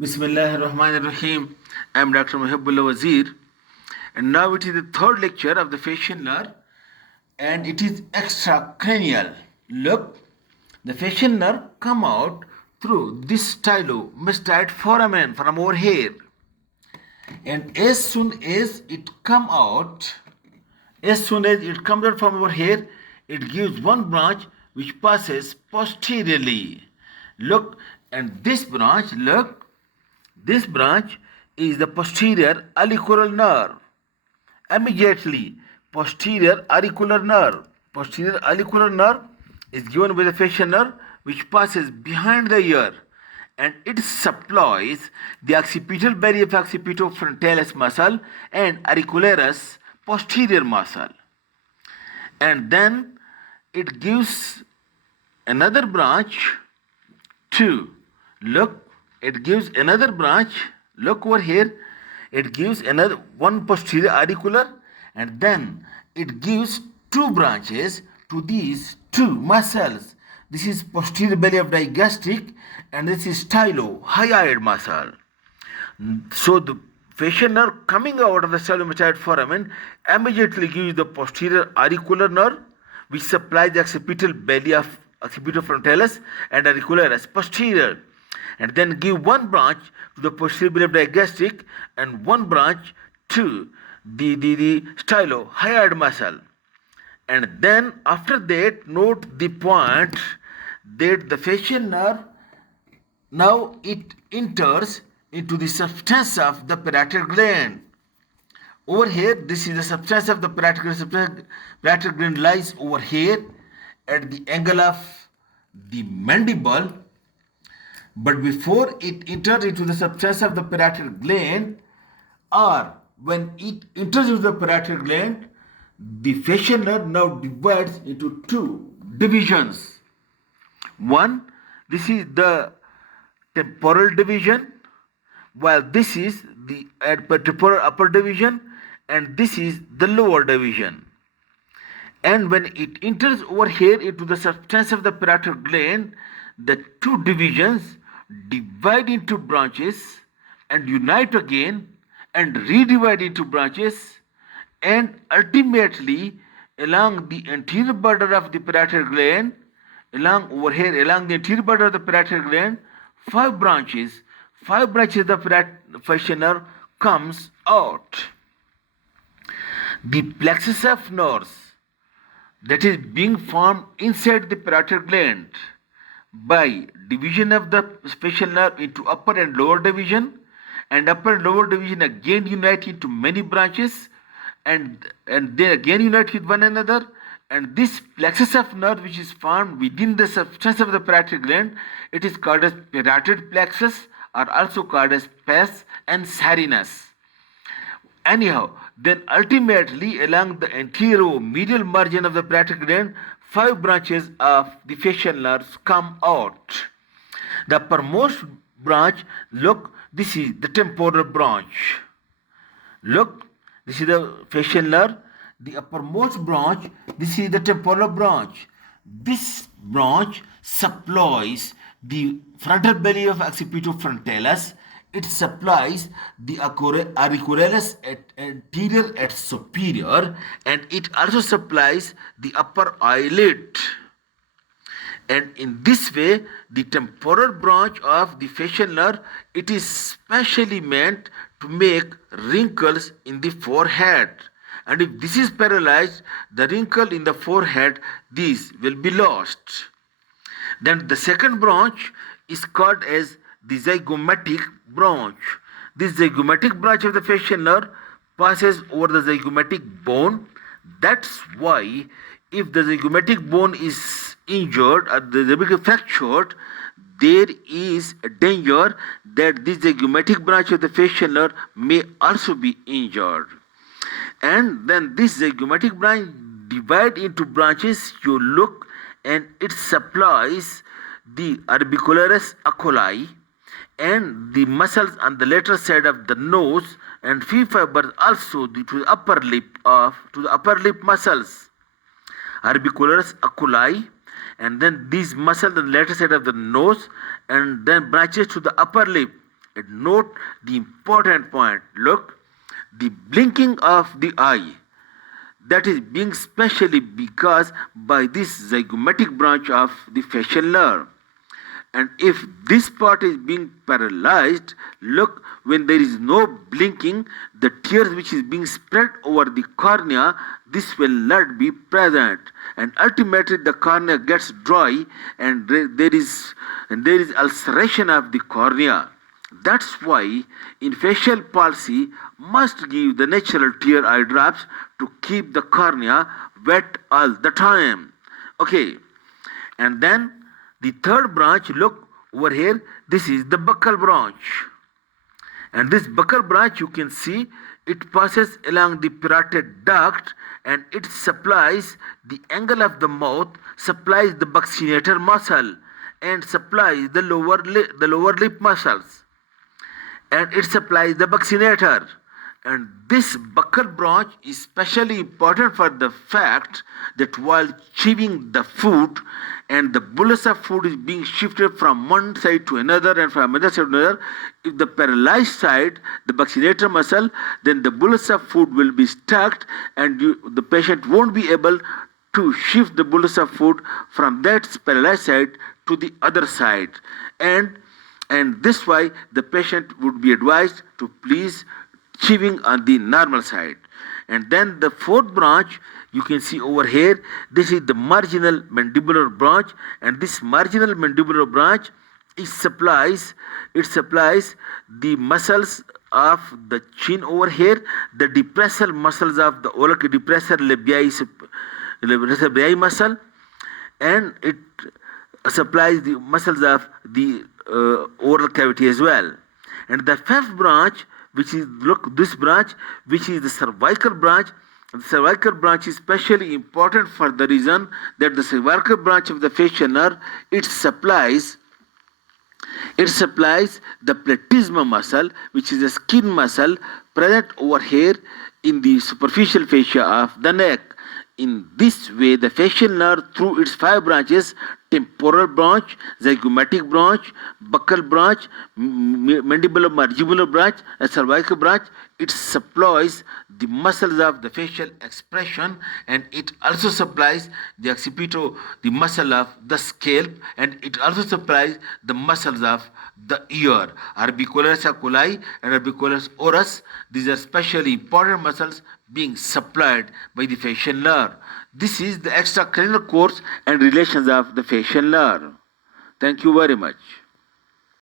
Bismillahirrahmanirrahim. I am Dr. Mohibullah Wazir, and now it is the third lecture of the facial nerve, and it is extracranial. Look, the facial nerve come out through this stylomastoid foramen from over here, and as soon as it comes out from over here, it gives one branch which passes posteriorly. Look, and this branch is the posterior auricular nerve. Immediately, posterior auricular nerve. Posterior auricular nerve is given by the facial nerve which passes behind the ear, and it supplies the occipital berry of occipitofrontalis muscle and auricularis posterior muscle. And then it gives another branch too. Look, it gives another branch. Look over here. It gives another one posterior auricular, and then it gives two branches to these two muscles. This is posterior belly of digastric, and this is stylohyoid muscle. So the facial nerve coming out of the stylomastoid foramen immediately gives the posterior auricular nerve, which supplies the occipital belly of occipitofrontalis and auricularis posterior, and then give one branch to the posterior belly of digastric and one branch to the stylohyoid muscle. And then after that, note the point that the facial nerve now it enters into the substance of the parietal gland. Over here, this is the substance of the parietal gland. Parietal gland lies over here at the angle of the mandible. But before it enters into the substance of the parietal gland, or when it enters into the parietal gland, the facial nerve now divides into two divisions. One, this is the temporal division, while this is the temporal upper division, and this is the lower division. And when it enters over here into the substance of the parietal gland, the two divisions divide into branches and unite again and redivide into branches, and ultimately along the anterior border of the parietal gland, along the anterior border of the parietal gland, five branches of the facial nerve comes out. The plexus of nerves that is being formed inside the parietal gland by division of the facial nerve into upper and lower division, and upper and lower division again unite into many branches, and they again unite with one another, and this plexus of nerve which is formed within the substance of the parietal gland, it is called as parotid plexus, or also called as pes and sarinus. Anyhow, then ultimately along the anterior medial margin of the parietal gland, five branches of the facial nerves come out. The uppermost branch, look, this is the temporal branch. Look, this is the facial nerve. The uppermost branch, this is the temporal branch. This branch supplies the frontal belly of occipitofrontalis. It supplies the auricularis at anterior and superior, and it also supplies the upper eyelid. And in this way, the temporal branch of the facial nerve, it is specially meant to make wrinkles in the forehead. And if this is paralyzed, the wrinkle in the forehead, these will be lost. Then the second branch is called as the zygomatic branch. This zygomatic branch of the facial nerve passes over the zygomatic bone. That's why if the zygomatic bone is injured or the zygomatic fractured, there is a danger that this zygomatic branch of the facial nerve may also be injured. And then this zygomatic branch divide into branches, you look, and it supplies the orbicularis oculi and the muscles on the lateral side of the nose, and few fibers also to the upper lip muscles, orbicularis oculi, and then these muscles on the lateral side of the nose, and then branches to the upper lip, And note the important point. Look, the blinking of the eye, that is being specially because by this zygomatic branch of the facial nerve. And if this part is being paralyzed, look, when there is no blinking, the tears which is being spread over the cornea, this will not be present, and ultimately the cornea gets dry, and there is ulceration of the cornea. That's why in facial palsy must give the natural tear eye drops to keep the cornea wet all the time. Okay, and then the third branch, look over here, this is the buccal branch. And this buccal branch, you can see, it passes along the parotid duct, and it supplies the angle of the mouth, supplies the buccinator muscle, and supplies the lower lip muscles, and it supplies the buccinator. And this buccal branch is especially important for the fact that while chewing the food, and the bolus of food is being shifted from one side to another and from another side to another, if the paralyzed side, the buccinator muscle, then the bolus of food will be stuck, and the patient won't be able to shift the bolus of food from that paralyzed side to the other side. And this why the patient would be advised to please chewing on the normal side. And then the fourth branch, you can see over here, this is the marginal mandibular branch, and this marginal mandibular branch, it supplies the muscles of the chin over here, the depressor muscles of the oral depressor labiae muscle, and it supplies the muscles of the oral cavity as well. And the fifth branch, which is, look, this branch, which is the cervical branch. The cervical branch is especially important for the reason that the cervical branch of the facial nerve, it supplies the platysma muscle, which is a skin muscle present over here in the superficial fascia of the neck. In this way, the facial nerve, through its 5 branches, temporal branch, zygomatic branch, buccal branch, mandibular marginal branch, and cervical branch, it supplies the muscles of the facial expression, and it also supplies the occipito, the muscle of the scalp, and it also supplies the muscles of the ear. Orbicularis oculi and orbicularis oris, these are especially important muscles being supplied by the facial nerve. This is the extracranial course and relations of the facial nerve. Thank you very much.